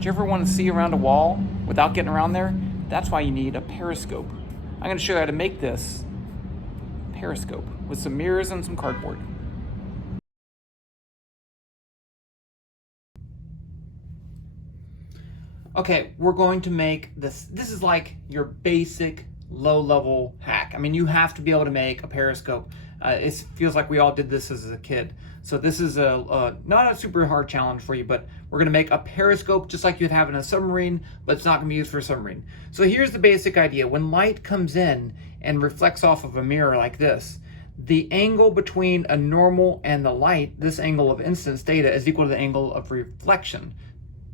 Do you ever want to see around a wall without getting around there? That's why you need a periscope. I'm going to show you how to make this periscope with some mirrors and some cardboard. Okay, we're going to make this. This is like your basic low-level hack. I mean, you have to be able to make a periscope. It feels like we all did this as a kid. So this is not a super hard challenge for you, but we're gonna make a periscope just like you'd have in a submarine, but it's not gonna be used for a submarine. So here's the basic idea. When light comes in and reflects off of a mirror like this, the angle between a normal and the light, this angle of incidence theta, is equal to the angle of reflection.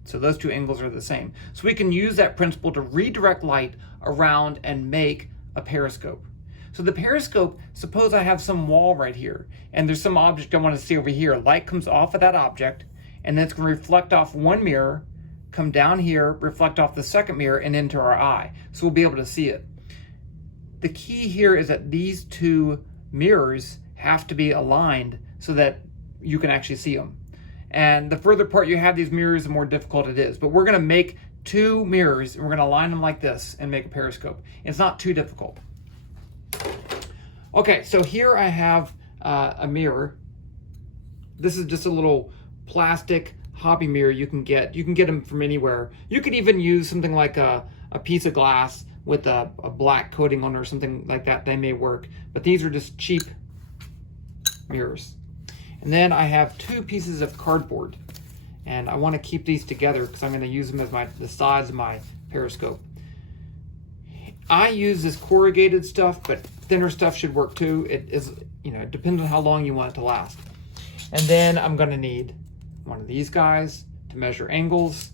So those two angles are the same. So we can use that principle to redirect light around and make a periscope. So the periscope, suppose I have some wall right here, and there's some object I want to see over here. Light comes off of that object, and then it's going to reflect off one mirror, come down here, reflect off the second mirror, and into our eye. So we'll be able to see it. The key here is that these two mirrors have to be aligned so that you can actually see them. And the further apart you have these mirrors, the more difficult it is. But we're going to make two mirrors, and we're going to align them like this and make a periscope. It's not too difficult. Okay, so here I have a mirror. This is just a little plastic hobby mirror you can get. You can get them from anywhere. You could even use something like a piece of glass with a black coating on it or something like that. They may work. But these are just cheap mirrors. And then I have two pieces of cardboard. And I want to keep these together because I'm going to use them as the sides of my periscope. I use this corrugated stuff, but thinner stuff should work too. It is, it depends on how long you want it to last. And then I'm going to need one of these guys to measure angles.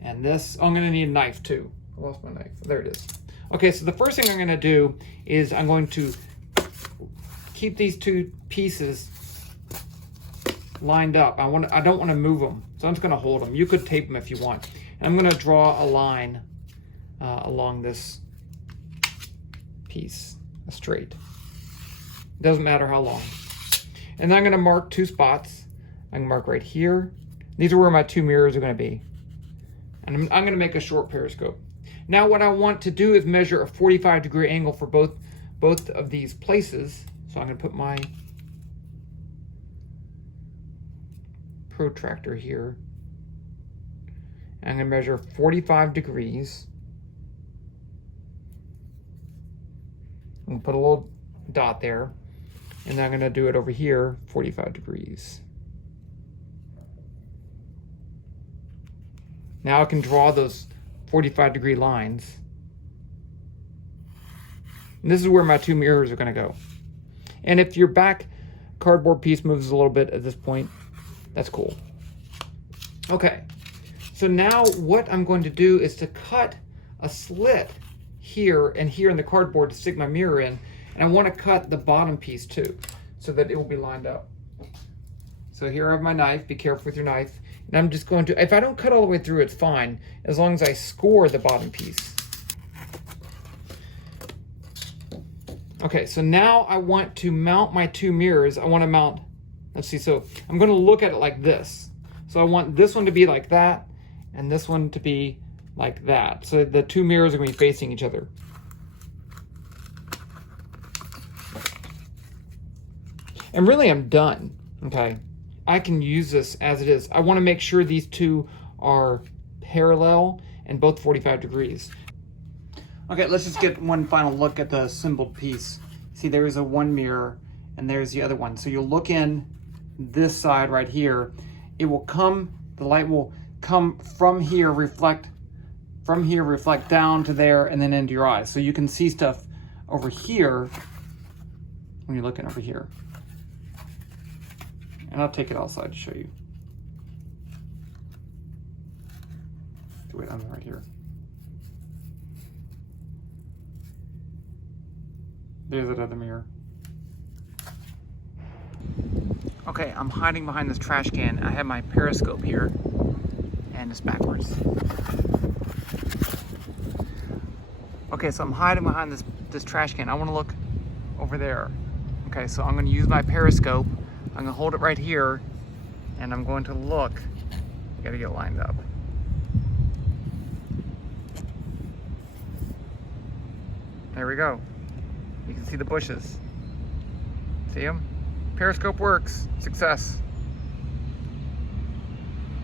And this, I'm going to need a knife too. I lost my knife. There it is. Okay, so the first thing I'm going to do is I'm going to keep these two pieces lined up. I don't want to move them, so I'm just going to hold them. You could tape them if you want. And I'm going to draw a line along this piece, a straight. Doesn't matter how long. And then I'm going to mark two spots. I can mark right here. These are where my two mirrors are going to be. And I'm going to make a short periscope. Now what I want to do is measure a 45-degree angle for both of these places. So I'm going to put my protractor here. I'm going to measure 45 degrees. I'm going to put a little dot there. And then I'm going to do it over here, 45 degrees. Now I can draw those 45-degree lines. And this is where my two mirrors are going to go. And if your back cardboard piece moves a little bit at this point, that's cool. Okay, so now what I'm going to do is to cut a slit here and here in the cardboard to stick my mirror in. And I want to cut the bottom piece too, so that it will be lined up. So here I have my knife. Be careful with your knife. And I'm just going to, if I don't cut all the way through, it's fine, as long as I score the bottom piece. Okay, so now I want to mount my two mirrors. I want to mount, let's see, so I'm going to look at it like this. So I want this one to be like that, and this one to be like that. So the two mirrors are going to be facing each other. And really, I'm done, okay? I can use this as it is. I want to make sure these two are parallel and both 45 degrees. Okay, let's just get one final look at the assembled piece. See, there's a one mirror and there's the other one. So you'll look in this side right here. It will come, the light will come from here, reflect down to there and then into your eyes. So you can see stuff over here when you're looking over here. And I'll take it outside to show you. Wait, I'm right here. There's that other mirror. Okay, I'm hiding behind this trash can. I have my periscope here, and it's backwards. Okay, so I'm hiding behind this trash can. I want to look over there. Okay, so I'm going to use my periscope. I'm going to hold it right here, and I'm going to look. You got to get lined up. There we go. You can see the bushes. See them? Periscope works. Success.